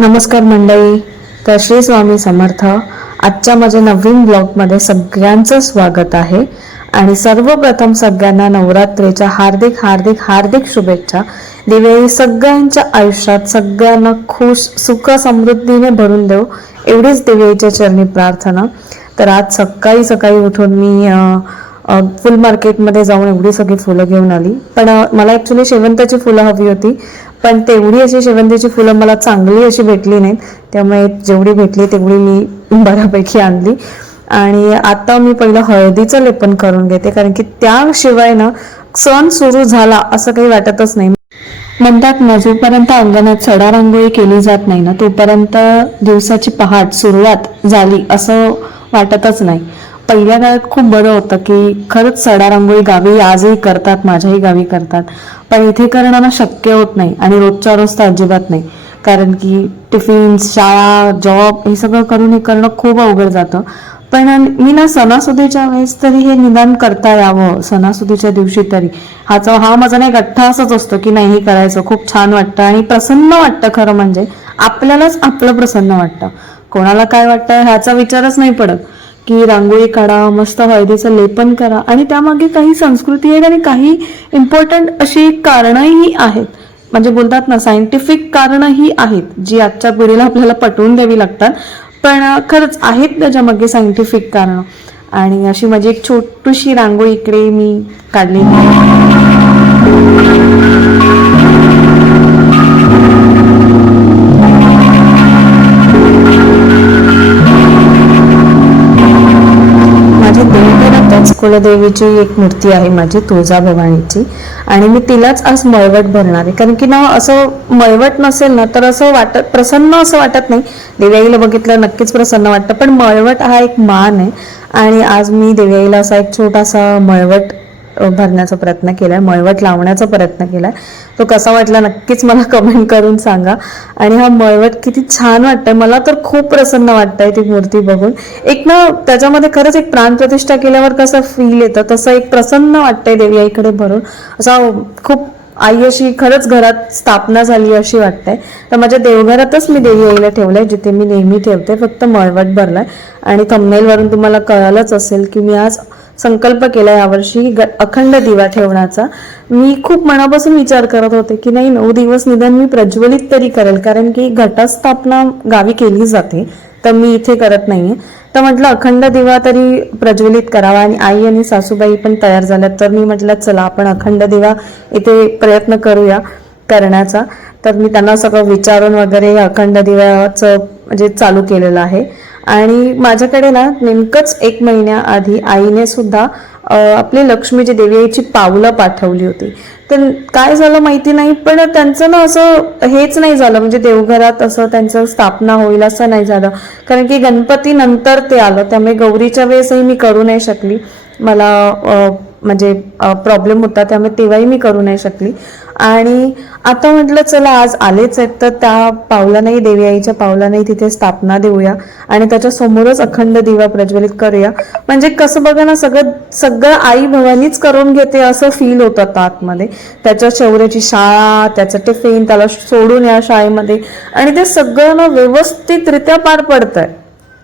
नमस्कार मंडळी. तर श्री स्वामी समर्थ. आजच्या माझ्या नवीन ब्लॉगमध्ये सगळ्यांचं स्वागत आहे आणि सर्वप्रथम सगळ्यांना नवरात्रीच्या हार्दिक हार्दिक हार्दिक शुभेच्छा. दिवाळी सगळ्यांच्या आयुष्यात सगळ्यांना खुश सुख समृद्धीने भरून देऊ एवढीच दिवाळीच्या चरणी प्रार्थना. तर आज सकाळी सकाळी उठून मी फुल मार्केटमध्ये जाऊन एवढी सगळी फुलं घेऊन आली. पण मला ॲक्च्युली शेवंताची फुलं हवी होती, पण तेवढी अशी शेवंतीची फुलं मला चांगली अशी भेटली नाहीत. त्यामुळे जेवढी भेटली तेवढी मी बऱ्यापैकी आणली. आणि आता मी पहिलं हळदीचं लेपन करून घेते, कारण की त्याशिवाय ना सण सुरू झाला असं काही वाटतच नाही. म्हणतात ना, जोपर्यंत अंगणात सडा रांगोळी केली जात नाही ना तोपर्यंत दिवसाची पहाट सुरुवात झाली असं वाटतच नाही. पहिल्या काळात खूप बरं होतं की खरंच सडा रांगोळी गावी आजही करतात, माझ्याही गावी करतात, पण इथे करणं ना शक्य होत नाही आणि रोजच्या रोज तर अजिबात नाही. कारण की टिफिन, शाळा, जॉब हे सगळं करून हे करणं खूप अवघड जातं. पण मी ना सणासुदीच्या वेळेस तरी हे निदान करता यावं, सणासुदीच्या दिवशी तरी हा माझा नाही गठ्ठा असाच असतो की नाही हे करायचं, खूप छान वाटतं आणि प्रसन्न वाटतं. खरं म्हणजे आपल्यालाच आपलं प्रसन्न वाटतं, कोणाला काय वाटतं ह्याचा विचारच नाही पडत. की रांगोळी काढा, मस्त हळदीचं लेपन करा आणि त्यामागे काही संस्कृती आहेत आणि काही इम्पॉर्टंट अशी कारणंही आहेत. म्हणजे बोलतात ना, सायंटिफिक कारणंही आहेत जी आजच्या पिढीला आपल्याला पटवून द्यावी लागतात, पण खरंच आहेत त्याच्यामागे सायंटिफिक कारणं. आणि अशी माझी एक छोटीशी रांगोळी इकडे मी काढली. कुलदेवीची एक मूर्ती आहे माझी, तुळजाभवानीची, आणि मी तिलाच आज मळवट भरणार आहे. कारण की ना असं मळवट नसेल ना तर असं प्रसन्न असं वाटत नाही. देवयाईला बघितलं नक्कीच प्रसन्न वाटतं, पण मळवट हा एक मान आहे आणि आज मी देवयाईला असा एक छोटासा मळवट भरण्याचा प्रयत्न केलाय, मळवट लावण्याचा प्रयत्न केलाय. तो कसा वाटला नक्कीच मला कमेंट करून सांगा. आणि हा मळवट किती छान वाटतंय, मला तर खूप प्रसन्न वाटतंय ती मूर्ती बघून. एक ना त्याच्यामध्ये खरंच एक प्राणप्रतिष्ठा केल्यावर कसं फील येतं तसं एक प्रसन्न वाटतंय देवयाईकडे भरून. असा खूप आई अशी खरंच घरात स्थापना झाली अशी वाटतंय. तर माझ्या देवघरातच मी देवयाईला ठेवलंय, जिथे मी नेहमी ठेवते, फक्त मळवट भरलाय. आणि थंबनेलवरून तुम्हाला कळालंच असेल की मी आज संकल्प केला यावर्षी अखंड दिवा ठेवण्याचा. मी खूप मनापासून विचार करत होते की नाही 9 दिवस निदान मी प्रज्वलित तरी करेल, कारण की घटस्थापना गावी केली जाते तर मी इथे करत नाहीये. तर म्हटलं अखंड दिवा तरी प्रज्वलित करावा. आणि आई आणि सासूबाई पण तयार झाल्यात, तर मी म्हटलं चला आपण अखंड दिवा इथे प्रयत्न करूया करण्याचा. तर मी त्यांना सगळं विचारून वगैरे अखंड दिव्याचं म्हणजे चालू केलेलं आहे. आणि माझ्याकडे ना नेमकंच 1 महिन्याआधी आईने सुद्धा आपली लक्ष्मीची देवीची पावलं पाठवली होती. तर काय झालं माहिती नाही, पण त्यांचं ना असं हेच नाही झालं, म्हणजे देवघरात असं त्यांचं स्थापना होईल असं नाही झालं. कारण की गणपती नंतर ते आलं, त्यामुळे गौरीच्या वेळेसही मी करू नाही शकली. मला म्हणजे प्रॉब्लेम होता, त्यामुळे तेव्हाही मी करू नाही शकली. आणि आता म्हटलं चला आज आलेच आहेत तर त्या पावलांनाही, देवयाईच्या पावलांनाही तिथे स्थापना देऊया आणि त्याच्या समोरच अखंड दिवा प्रज्वलित करूया. म्हणजे कसं बघा ना, सगळं आई भवानीच करून घेते असं फील होत होतं आतमध्ये. त्याच्या शौर्याची शाळा, त्याचं टिफिन, त्याला सोडून या शाळेमध्ये, आणि ते सगळं ना व्यवस्थितरित्या पार पडतंय.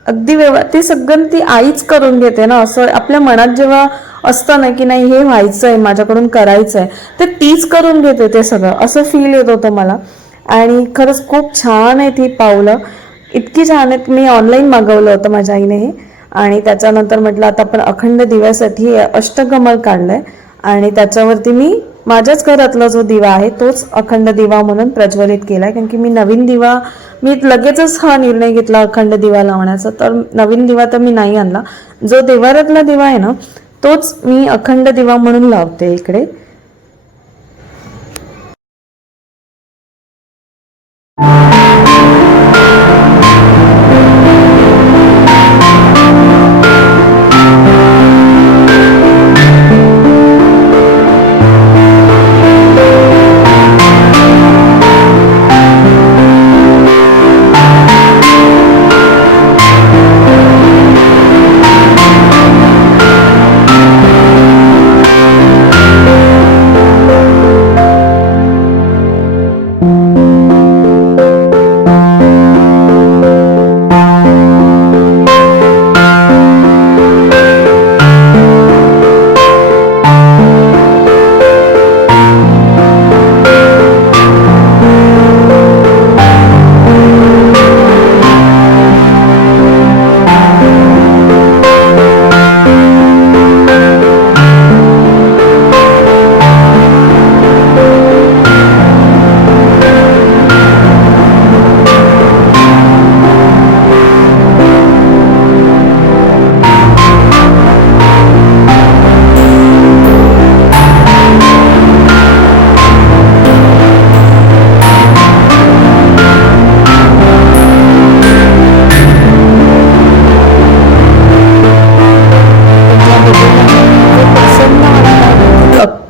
अगदी ते सगळं ती आईच करून घेते ना. असं आपल्या मनात जेव्हा असतं ना की नाही हे व्हायचंय, माझ्याकडून करायचंय, ते तीच करून घेते ते सगळं, असं फील येत होतं मला. आणि खरंच खूप छान आहे ती पावलं, इतकी छान आहेत. मी ऑनलाईन मागवलं होतं माझ्या आईने हे. आणि त्याच्यानंतर म्हटलं आता आपण अखंड दिव्यासाठी अष्टकमल काढलंय आणि त्याच्यावरती मी माझ्याच घरातला जो दिवा आहे तोच अखंड दिवा म्हणून प्रज्वलित केलाय. कारण की मी नवीन दिवा, मी लगेचच हा निर्णय घेतला अखंड दिवा लावण्याचा, तर नवीन दिवा तर मी नाही आणला. जो देवारातला दिवा आहे ना तोच मी अखंड दिवा म्हणून लावते इकडे.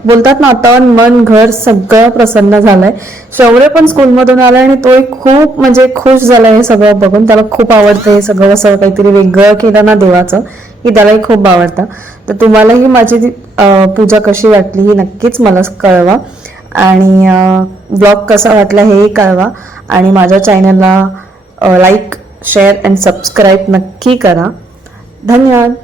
बोलतात ना, तन मन घर सगळं प्रसन्न झालंय. शौर्य पण स्कूलमधून आलाय आणि तो एक खूप म्हणजे खुश झालाय हे सगळं बघून. त्याला खूप आवडतं हे सगळं, असं काहीतरी वेगळं केलं ना देवाचं की त्यालाही खूप आवडतं. तर तुम्हालाही माझी पूजा कशी वाटली ही नक्कीच मला कळवा, आणि ब्लॉग कसा वाटला हेही कळवा, आणि माझ्या चॅनलला लाईक शेअर अँड सबस्क्राईब नक्की करा. धन्यवाद.